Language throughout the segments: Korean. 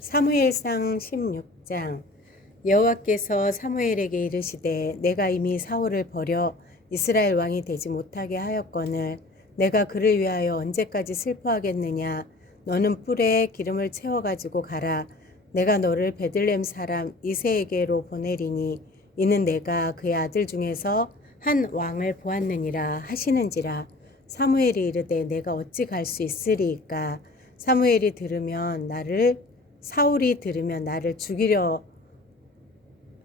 사무엘상 16장. 여호와께서 사무엘에게 이르시되 내가 이미 사울을 버려 이스라엘 왕이 되지 못하게 하였거늘 내가 그를 위하여 언제까지 슬퍼하겠느냐. 너는 뿔에 기름을 채워 가지고 가라. 내가 너를 베들레헴 사람 이새에게로 보내리니 이는 내가 그의 아들 중에서 한 왕을 보았느니라 하시는지라. 사무엘이 이르되 내가 어찌 갈 수 있으리이까. 사울이 들으면 나를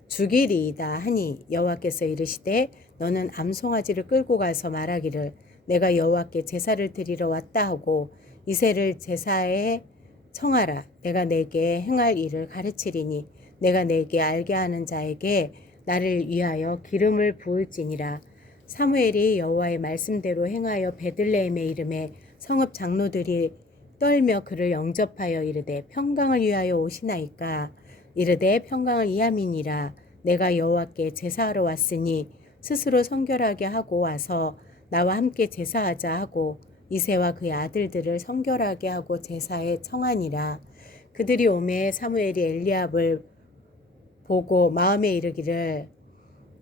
죽이리이다 하니 여호와께서 이르시되 너는 암송아지를 끌고 가서 말하기를 내가 여호와께 제사를 드리러 왔다 하고 이새를 제사에 청하라. 내가 내게 행할 일을 가르치리니 내가 내게 알게 하는 자에게 나를 위하여 기름을 부을지니라. 사무엘이 여호와의 말씀대로 행하여 베들레헴에 이르매 성읍 장로들이 떨며 그를 영접하여 이르되 평강을 위하여 오시나이까. 이르되 평강을 이함이니라. 내가 여호와께 제사하러 왔으니 스스로 성결하게 하고 와서 나와 함께 제사하자 하고 이새와 그의 아들들을 성결하게 하고 제사에 청하니라. 그들이 오매 사무엘이 엘리압을 보고 마음에 이르기를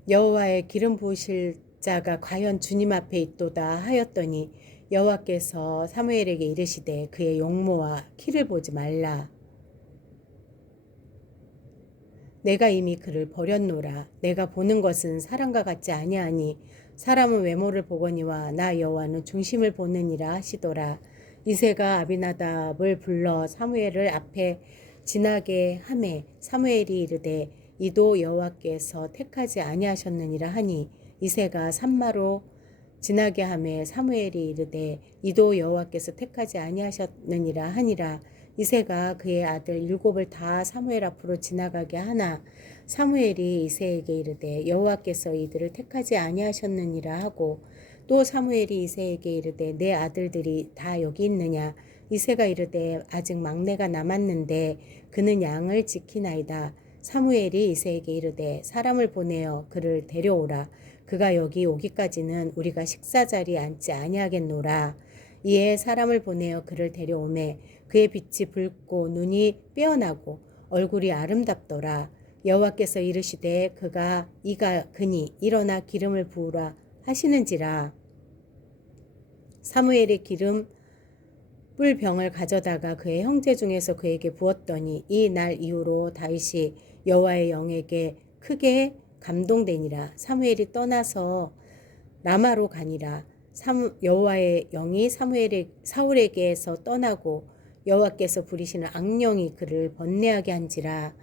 여호와의 기름 부으실 자가 과연 주님 앞에 있도다 하였더니 여호와께서 사무엘에게 이르시되 그의 용모와 키를 보지 말라. 내가 이미 그를 버렸노라. 내가 보는 것은 사람과 같지 아니하니 사람은 외모를 보거니와 나 여호와는 중심을 보느니라 하시더라. 이새가 아비나답을 불러 사무엘을 앞에 지나게 하매 사무엘이 이르되 이도 여호와께서 택하지 아니하셨느니라 하니 이새가 산마로 지나게 하매 사무엘이 이르되 이도 여호와께서 택하지 아니하셨느니라 하니라. 이새가 그의 아들 7을 다 사무엘 앞으로 지나가게 하나 사무엘이 이새에게 이르되 여호와께서 이들을 택하지 아니하셨느니라 하고 또 사무엘이 이새에게 이르되 내 아들들이 다 여기 있느냐. 이새가 이르되 아직 막내가 남았는데 그는 양을 지키나이다. 사무엘이 이새에게 이르되 사람을 보내어 그를 데려오라. 그가 여기 오기까지는 우리가 식사 자리에 앉지 아니하겠노라. 이에 사람을 보내어 그를 데려오매 그의 빛이 붉고 눈이 빼어나고 얼굴이 아름답더라. 여호와께서 이르시되 그니 일어나 기름을 부으라 하시는지라. 사무엘이 기름 뿔병을 가져다가 그의 형제 중에서 그에게 부었더니 이 날 이후로 다윗이 여호와의 영에게 크게 감동되니라. 사무엘이 떠나서 라마로 가니라. 여호와의 영이 사울에게서 떠나고 여호와께서 부리시는 악령이 그를 번뇌하게 한지라.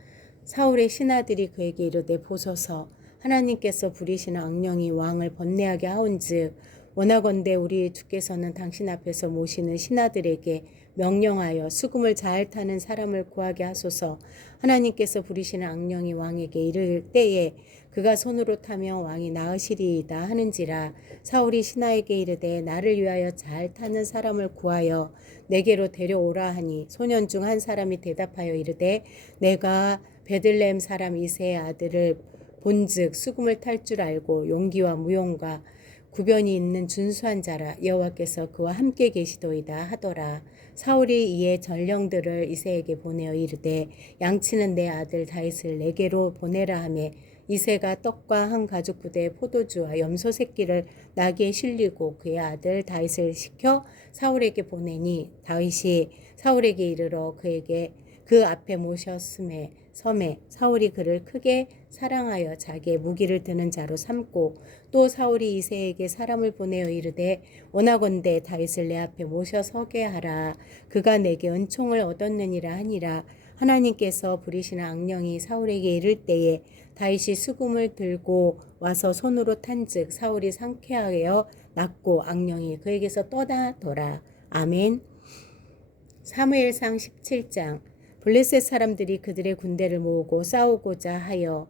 사울의 신하들이 그에게 이르되 보소서 하나님께서 부리시는 악령이 왕을 번뇌하게 하온즉 원하건대 우리 주께서는 당신 앞에서 모시는 신하들에게 명령하여 수금을 잘 타는 사람을 구하게 하소서. 하나님께서 부리시는 악령이 왕에게 이를 때에 그가 손으로 타며 왕이 나으시리이다 하는지라. 사울이 신하에게 이르되 나를 위하여 잘 타는 사람을 구하여 내게로 데려오라 하니 소년 중 한 사람이 대답하여 이르되 내가 베들레헴 사람 이새의 아들을 본즉 수금을 탈 줄 알고 용기와 무용과 구변이 있는 준수한 자라. 여호와께서 그와 함께 계시도이다 하더라. 사울이 이에 전령들을 이새에게 보내어 이르되 양치는 내 아들 다윗을 내게로 보내라 하매 이새가 떡과 한 가죽 부대의 포도주와 염소 새끼를 나귀에 실리고 그의 아들 다윗을 시켜 사울에게 보내니 다윗이 사울에게 이르러 그에게 그 앞에 모셨음에 섬에 사울이 그를 크게 사랑하여 자기의 무기를 드는 자로 삼고 또 사울이 이새에게 사람을 보내어 이르되 원하건대 다윗을 내 앞에 모셔 서게 하라. 그가 내게 은총을 얻었느니라 하니라. 하나님께서 부리시는 악령이 사울에게 이를 때에 다윗이 수금을 들고 와서 손으로 탄즉 사울이 상쾌하여 낫고 악령이 그에게서 떠나더라. 아멘. 사무엘상 17장. 블레셋 사람들이 그들의 군대를 모으고 싸우고자 하여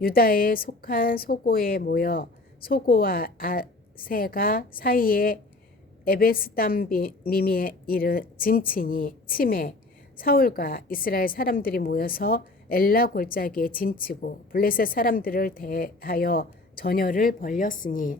유다에 속한 소고에 모여 소고와 아세가 사이에 에베스담밈에 이르 진치니 침에 사울과 이스라엘 사람들이 모여서 엘라 골짜기에 진치고 블레셋 사람들을 대하여 전열을 벌였으니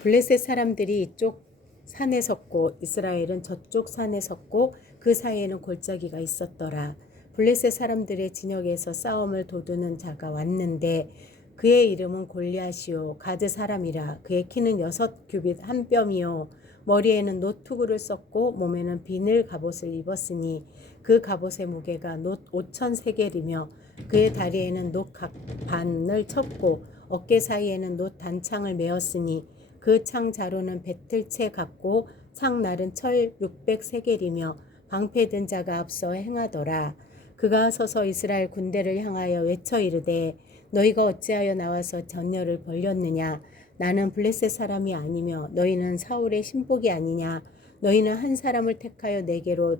블레셋 사람들이 이쪽 산에 섰고 이스라엘은 저쪽 산에 섰고 그 사이에는 골짜기가 있었더라. 블레셋 사람들의 진영에서 싸움을 도두는 자가 왔는데 그의 이름은 골리앗이요 가드 사람이라. 그의 키는 6규빗 한 뼘이요 머리에는 노투구를 썼고 몸에는 비늘 갑옷을 입었으니 그 갑옷의 무게가 놋 5,000세겔이며 그의 다리에는 놋 각반을 쳤고 어깨 사이에는 놋 단창을 메었으니 그 창 자루는 배틀채 같고 창날은 철 600세겔이며 방패든 자가 앞서 행하더라. 그가 서서 이스라엘 군대를 향하여 외쳐 이르되 너희가 어찌하여 나와서 전열을 벌였느냐. 나는 블레셋 사람이 아니며 너희는 사울의 신복이 아니냐. 너희는 한 사람을 택하여 내게로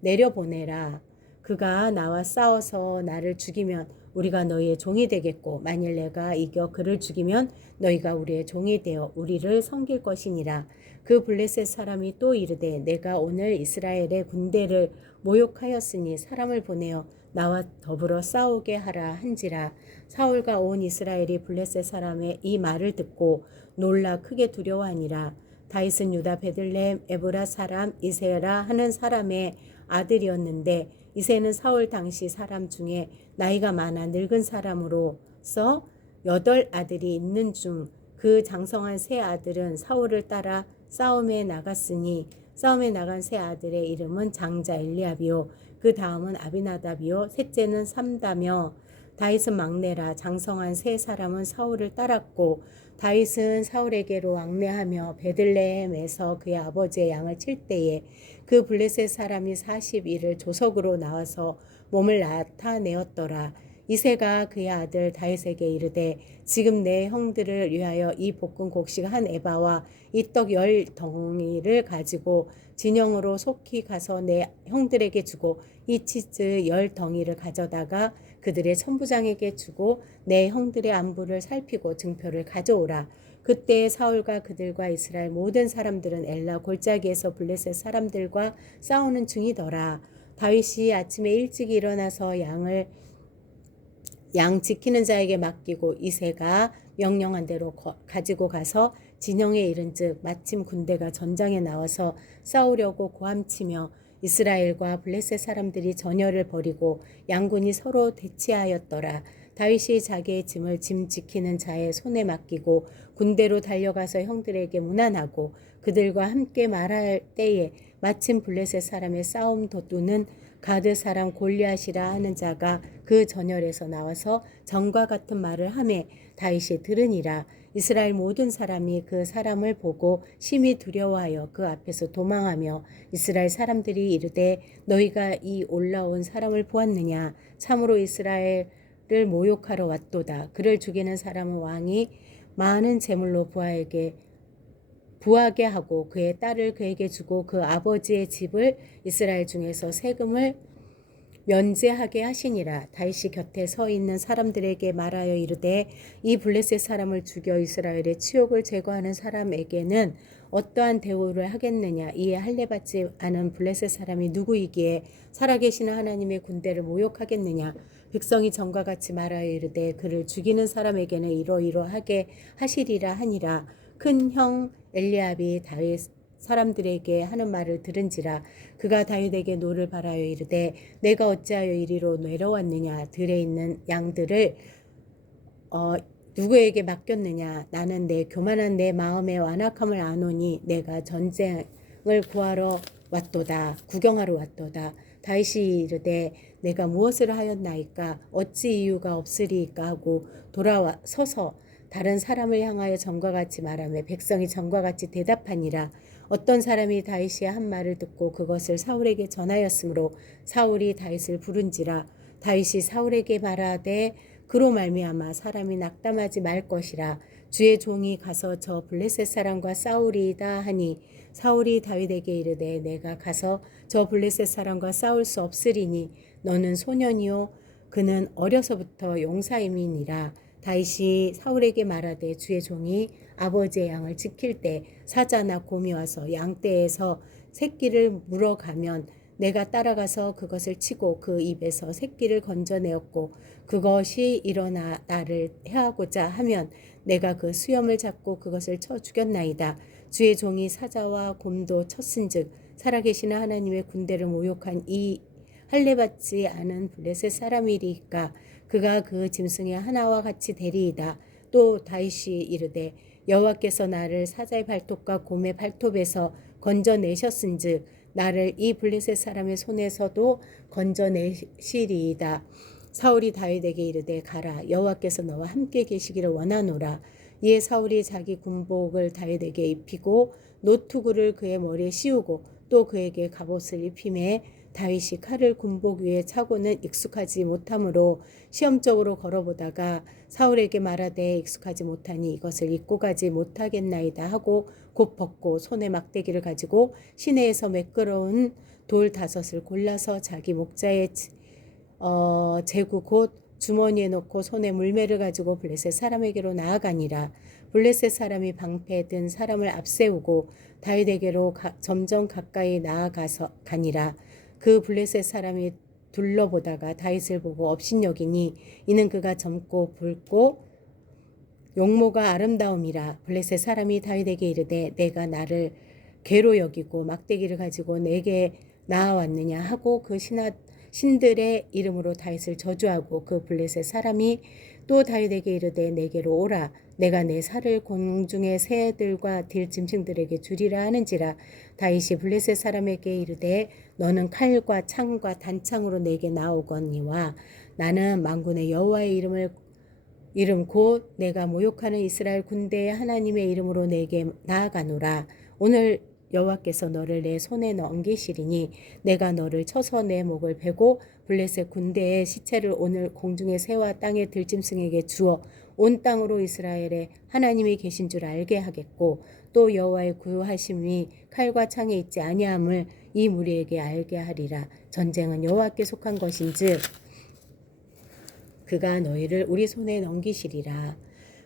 내려보내라. 그가 나와 싸워서 나를 죽이면 우리가 너희의 종이 되겠고 만일 내가 이겨 그를 죽이면 너희가 우리의 종이 되어 우리를 섬길 것이니라. 그 블레셋 사람이 또 이르되 내가 오늘 이스라엘의 군대를 모욕하였으니 사람을 보내어 나와 더불어 싸우게 하라 한지라. 사울과 온 이스라엘이 블레셋 사람의 이 말을 듣고 놀라 크게 두려워하니라. 다윗은 유다 베들레헴 에브라 사람 이세라 하는 사람의 아들이었는데 이세는 사울 당시 사람 중에 나이가 많아 늙은 사람으로서 8아들이 있는 중 그 장성한 세 아들은 사울을 따라 싸움에 나갔으니 싸움에 나간 세 아들의 이름은 장자 엘리압이요 그 다음은 아비나답이요 셋째는 삼다며 다윗은 막내라. 장성한 세 사람은 사울을 따랐고 다윗은 사울에게로 왕래하며 베들레헴에서 그의 아버지의 양을 칠 때에 그 블레셋 사람이 40일을 조석으로 나와서 몸을 나타내었더라. 이새가 그의 아들 다윗에게 이르되 지금 내 형들을 위하여 이 볶은 곡식 한 에바와 이 떡 10덩이를 가지고 진영으로 속히 가서 내 형들에게 주고 이 치즈 10덩이를 가져다가 그들의 천부장에게 주고 내 형들의 안부를 살피고 증표를 가져오라. 그때 사울과 그들과 이스라엘 모든 사람들은 엘라 골짜기에서 블레셋 사람들과 싸우는 중이더라. 다윗이 아침에 일찍 일어나서 양 지키는 자에게 맡기고 이새가 명령한 대로 가지고 가서 진영에 이른즉 마침 군대가 전장에 나와서 싸우려고 고함치며 이스라엘과 블레셋 사람들이 전열을 벌이고 양군이 서로 대치하였더라. 다윗이 자기의 짐을 짐 지키는 자의 손에 맡기고 군대로 달려가서 형들에게 문안하고 그들과 함께 말할 때에 마침 블레셋 사람의 싸움 도두는 가드 사람 골리앗이라 하는 자가 그 전열에서 나와서 전과 같은 말을 하매 다윗이 들으니라. 이스라엘 모든 사람이 그 사람을 보고 심히 두려워하여 그 앞에서 도망하며 이스라엘 사람들이 이르되 너희가 이 올라온 사람을 보았느냐. 참으로 이스라엘을 모욕하러 왔도다. 그를 죽이는 사람은 왕이 많은 재물로 부하게 하고 그의 딸을 그에게 주고 그 아버지의 집을 이스라엘 중에서 세금을 면제하게 하시니라. 다윗이 곁에 서 있는 사람들에게 말하여 이르되 이 블레셋 사람을 죽여 이스라엘의 치욕을 제거하는 사람에게는 어떠한 대우를 하겠느냐. 이에 할례받지 않은 블레셋 사람이 누구이기에 살아계시는 하나님의 군대를 모욕하겠느냐. 백성이 전과 같이 말하여 이르되 그를 죽이는 사람에게는 이러이러하게 하시리라 하니라. 큰 형 엘리압이 다윗 사람들에게 하는 말을 들은지라. 그가 다윗에게 노를 바라여 이르되 내가 어찌하여 이리로 내려왔느냐. 들에 있는 양들을 누구에게 맡겼느냐. 나는 내 교만한 내 마음의 완악함을 아노니 내가 전쟁을 구경하러 왔도다. 다윗이 이르되 내가 무엇을 하였나이까. 어찌 이유가 없으리이까 하고 돌아와 서서 다른 사람을 향하여 전과 같이 말하며 백성이 전과 같이 대답하니라. 어떤 사람이 다윗이 한 말을 듣고 그것을 사울에게 전하였으므로 사울이 다윗을 부른지라. 다윗이 사울에게 말하되 그로 말미암아 사람이 낙담하지 말 것이라. 주의 종이 가서 저 블레셋 사람과 싸우리이다 하니 사울이 다윗에게 이르되 내가 가서 저 블레셋 사람과 싸울 수 없으리니 너는 소년이요 그는 어려서부터 용사임이니라. 다윗이 사울에게 말하되 주의 종이 아버지의 양을 지킬 때 사자나 곰이 와서 양떼에서 새끼를 물어가면 내가 따라가서 그것을 치고 그 입에서 새끼를 건져내었고 그것이 일어나 나를 해하고자 하면 내가 그 수염을 잡고 그것을 쳐 죽였나이다. 주의 종이 사자와 곰도 쳤은즉 살아계시는 하나님의 군대를 모욕한 이 할례받지 않은 블레셋 사람이리까 그가 그 짐승의 하나와 같이 되리이다. 또 다윗이 이르되 여호와께서 나를 사자의 발톱과 곰의 발톱에서 건져내셨은즉 나를 이 블레셋 사람의 손에서도 건져내시리이다. 사울이 다윗에게 이르되 가라 여호와께서 너와 함께 계시기를 원하노라. 이에 사울이 자기 군복을 다윗에게 입히고 노투구를 그의 머리에 씌우고 또 그에게 갑옷을 입히매 다윗이 칼을 군복 위에 차고는 익숙하지 못하므로 시험적으로 걸어보다가 사울에게 말하되 익숙하지 못하니 이것을 입고 가지 못하겠나이다 하고 곧 벗고 손에 막대기를 가지고 시내에서 매끄러운 돌 5을 골라서 자기 목자의 제구 곧 주머니에 넣고 손에 물매를 가지고 블레셋 사람에게로 나아가니라. 블레셋 사람이 방패에 든 사람을 앞세우고 다윗에게로 점점 가까이 나아가서 가니라. 그 블레셋 사람이 둘러보다가 다윗을 보고 업신여기니 이는 그가 젊고 붉고 용모가 아름다움이라. 블레셋 사람이 다윗에게 이르되 내가 나를 괴로 여기고 막대기를 가지고 내게 나아왔느냐 하고 그 신들의 이름으로 다윗을 저주하고 그 블레셋 사람이 또 다윗에게 이르되 내게로 오라 내가 내 살을 공중의 새들과 딜 짐승들에게 주리라 하는지라. 다윗이 블레셋 사람에게 이르되 너는 칼과 창과 단창으로 내게 나오거니와 나는 만군의 여호와의 이름 곧 내가 모욕하는 이스라엘 군대의 하나님의 이름으로 내게 나아가노라. 오늘 여호와께서 너를 내 손에 넘기시리니 내가 너를 쳐서 내 목을 베고 블레셋 군대의 시체를 오늘 공중의 새와 땅의 들짐승에게 주어 온 땅으로 이스라엘에 하나님이 계신 줄 알게 하겠고 또 여호와의 구하심이 칼과 창에 있지 아니함을 이 무리에게 알게 하리라. 전쟁은 여호와께 속한 것인즉 그가 너희를 우리 손에 넘기시리라.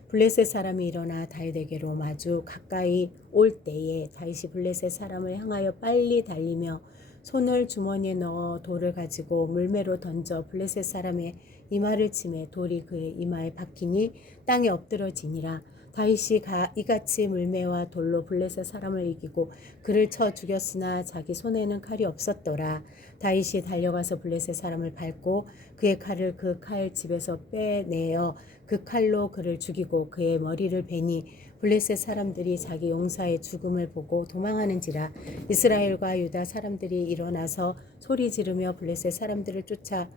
블레셋 사람이 일어나 다윗에게로 마주 가까이 올 때에 다윗이 블레셋 사람을 향하여 빨리 달리며 손을 주머니에 넣어 돌을 가지고 물매로 던져 블레셋 사람의 이마를 치매 돌이 그의 이마에 박히니 땅에 엎드러지니라. 다윗이 이같이 물매와 돌로 블레셋 사람을 이기고 그를 쳐 죽였으나 자기 손에는 칼이 없었더라. 다윗이 달려가서 블레셋 사람을 밟고 그의 칼을 그 칼 집에서 빼내어 그 칼로 그를 죽이고 그의 머리를 베니 블레셋 사람들이 자기 용사의 죽음을 보고 도망하는지라. 이스라엘과 유다 사람들이 일어나서 소리 지르며 블레셋 사람들을 쫓아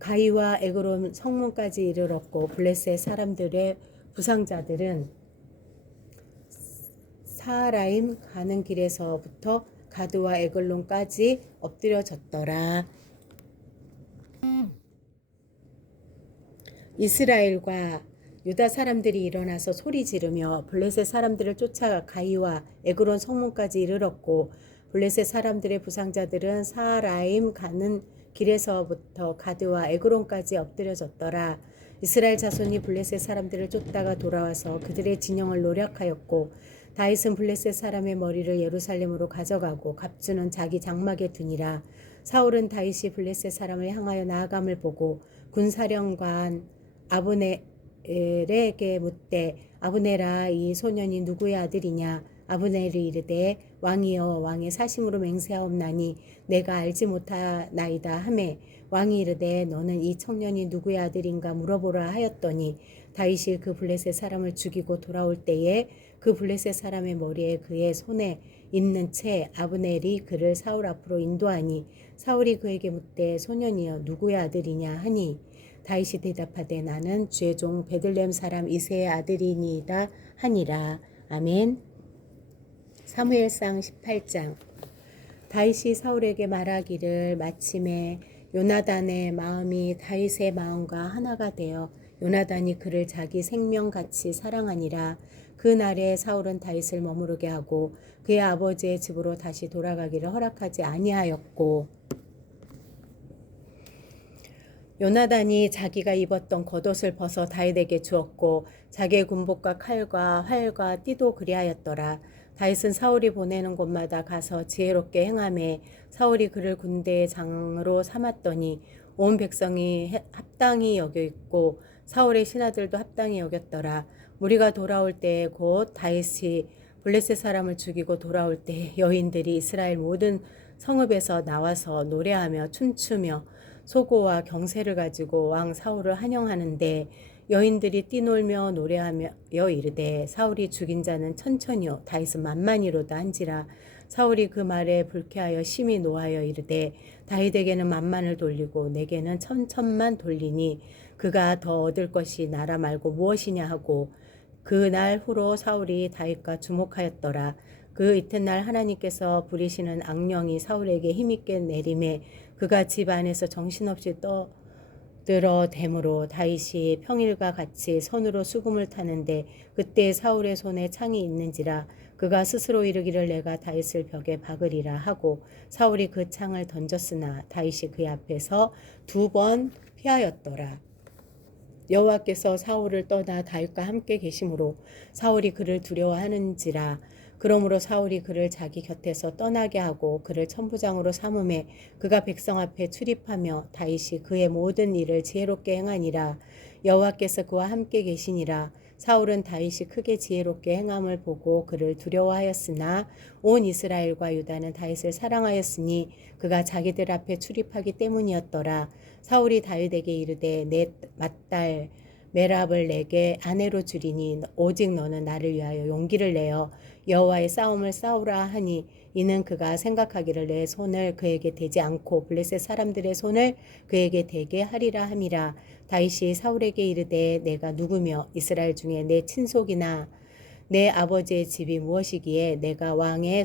가이와 에그론 성문까지 이르렀고 블레셋 사람들의 부상자들은 사라임 가는 길에서부터 가드와 에글론까지 엎드려졌더라. 이스라엘과 유다 사람들이 일어나서 소리 지르며 블레셋 사람들을 쫓아 가이와 에그론 성문까지 이르렀고 블레셋 사람들의 부상자들은 사라임 가는 길에서부터 가드와 에그론까지 엎드려졌더라. 이스라엘 자손이 블레셋 사람들을 쫓다가 돌아와서 그들의 진영을 노략하였고 다윗은 블레셋 사람의 머리를 예루살렘으로 가져가고 갑주는 자기 장막에 두니라. 사울은 다윗이 블레셋 사람을 향하여 나아감을 보고 군사령관 아브넬에게 묻되 아브넬아 이 소년이 누구의 아들이냐. 아브넬이 이르되 왕이여 왕의 사심으로 맹세하옵나니 내가 알지 못하나이다 하매 왕이 이르되 너는 이 청년이 누구의 아들인가 물어보라 하였더니 다윗이 그 블레셋 사람을 죽이고 돌아올 때에 그 블레셋 사람의 머리에 그의 손에 있는 채 아브넬이 그를 사울 앞으로 인도하니 사울이 그에게 묻되 소년이여 누구의 아들이냐 하니 다윗이 대답하되 나는 주의 종 베들레헴 사람 이새의 아들이니이다 하니라. 아멘. 사무엘상 18장. 다윗이 사울에게 말하기를 마침에 요나단의 마음이 다윗의 마음과 하나가 되어 요나단이 그를 자기 생명같이 사랑하니라. 그날에 사울은 다윗을 머무르게 하고 그의 아버지의 집으로 다시 돌아가기를 허락하지 아니하였고 요나단이 자기가 입었던 겉옷을 벗어 다윗에게 주었고 자기의 군복과 칼과 활과 띠도 그리하였더라. 다윗은 사울이 보내는 곳마다 가서 지혜롭게 행하매 사울이 그를 군대의 장으로 삼았더니 온 백성이 합당히 여겨 있고 사울의 신하들도 합당히 여겼더라. 무리가 돌아올 때에 곧 다윗이 블레셋 사람을 죽이고 돌아올 때 여인들이 이스라엘 모든 성읍에서 나와서 노래하며 춤추며 소고와 경새를 가지고 왕 사울을 환영하는데 여인들이 뛰놀며 노래하며 이르되 사울이 죽인 자는 천천히요 다윗은 만만히로다 한지라. 사울이 그 말에 불쾌하여 심히 노하여 이르되 다윗에게는 만만을 돌리고 내게는 천천만 돌리니 그가 더 얻을 것이 나라 말고 무엇이냐 하고 그날 후로 사울이 다윗과 주목하였더라. 그 이튿날 하나님께서 부리시는 악령이 사울에게 힘있게 내림에 그가 집 안에서 정신없이 떠들어대므로 다윗이 평일과 같이 손으로 수금을 타는데 그때 사울의 손에 창이 있는지라. 그가 스스로 이르기를 내가 다윗을 벽에 박으리라 하고 사울이 그 창을 던졌으나 다윗이 그의 앞에서 2번 피하였더라. 여호와께서 사울을 떠나 다윗과 함께 계심으로 사울이 그를 두려워하는지라. 그러므로 사울이 그를 자기 곁에서 떠나게 하고 그를 천부장으로 삼음에 그가 백성 앞에 출입하며 다윗이 그의 모든 일을 지혜롭게 행하니라. 여호와께서 그와 함께 계시니라. 사울은 다윗이 크게 지혜롭게 행함을 보고 그를 두려워하였으나 온 이스라엘과 유다는 다윗을 사랑하였으니 그가 자기들 앞에 출입하기 때문이었더라. 사울이 다윗에게 이르되 내 맏딸 메랍을 내게 아내로 주리니 오직 너는 나를 위하여 용기를 내어 여호와의 싸움을 싸우라 하니 이는 그가 생각하기를 내 손을 그에게 대지 않고 블레셋 사람들의 손을 그에게 대게 하리라 함이라. 다윗이 사울에게 이르되 내가 누구며 이스라엘 중에 내 친속이나 내 아버지의 집이 무엇이기에 내가 왕의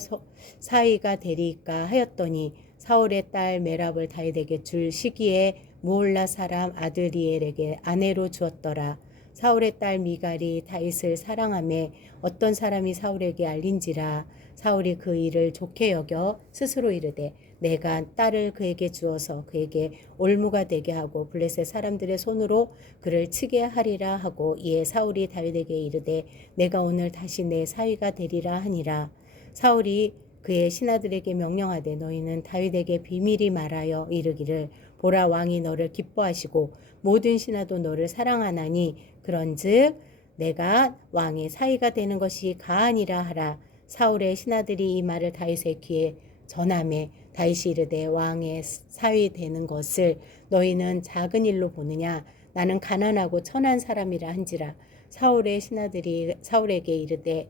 사위가 되리까 하였더니 사울의 딸 메랍을 다윗에게 줄 시기에 무올라 사람 아드리엘에게 아내로 주었더라. 사울의 딸 미갈이 다윗을 사랑하며 어떤 사람이 사울에게 알린지라. 사울이 그 일을 좋게 여겨 스스로 이르되 내가 딸을 그에게 주어서 그에게 올무가 되게 하고 블레셋 사람들의 손으로 그를 치게 하리라 하고 이에 사울이 다윗에게 이르되 내가 오늘 다시 내 사위가 되리라 하니라. 사울이 그의 신하들에게 명령하되 너희는 다윗에게 비밀이 말하여 이르기를 보라 왕이 너를 기뻐하시고 모든 신하도 너를 사랑하나니 그런즉 내가 왕의 사위가 되는 것이 가하니라 하라. 사울의 신하들이 이 말을 다윗의 귀에 전하매 다윗이 이르되 왕의 사위 되는 것을 너희는 작은 일로 보느냐 나는 가난하고 천한 사람이라 한지라. 사울의 신하들이 사울에게 이르되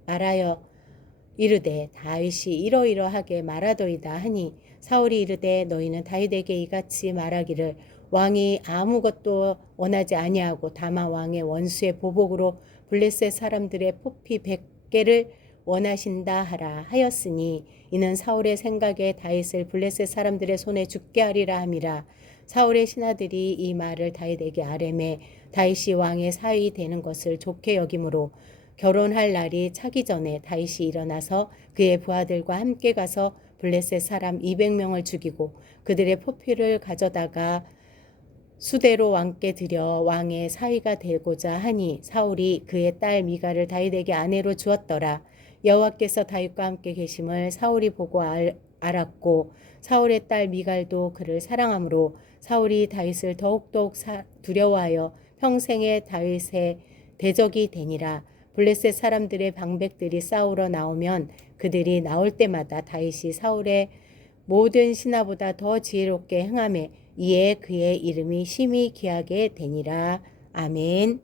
다윗이 이러이러하게 말하더이다 하니 사울이 이르되 너희는 다윗에게 이같이 말하기를 왕이 아무것도 원하지 아니하고 다만 왕의 원수의 보복으로 블레셋 사람들의 포피 100개를 원하신다 하라 하였으니 이는 사울의 생각에 다윗을 블레셋 사람들의 손에 죽게 하리라 함이라. 사울의 신하들이 이 말을 다윗에게 아뢰매 다윗이 왕의 사위 되는 것을 좋게 여김으로 결혼할 날이 차기 전에 다윗이 일어나서 그의 부하들과 함께 가서 블레셋 사람 200명을 죽이고 그들의 포피를 가져다가 수대로 왕께 드려 왕의 사위가 되고자 하니 사울이 그의 딸 미갈을 다윗에게 아내로 주었더라. 여호와께서 다윗과 함께 계심을 사울이 보고 알았고 사울의 딸 미갈도 그를 사랑하므로 사울이 다윗을 더욱더욱 두려워하여 평생에 다윗의 대적이 되니라. 블레셋 사람들의 방백들이 싸우러 나오면 그들이 나올 때마다 다윗이 사울의 모든 신하보다 더 지혜롭게 행하매 이에 그의 이름이 심히 귀하게 되니라. 아멘.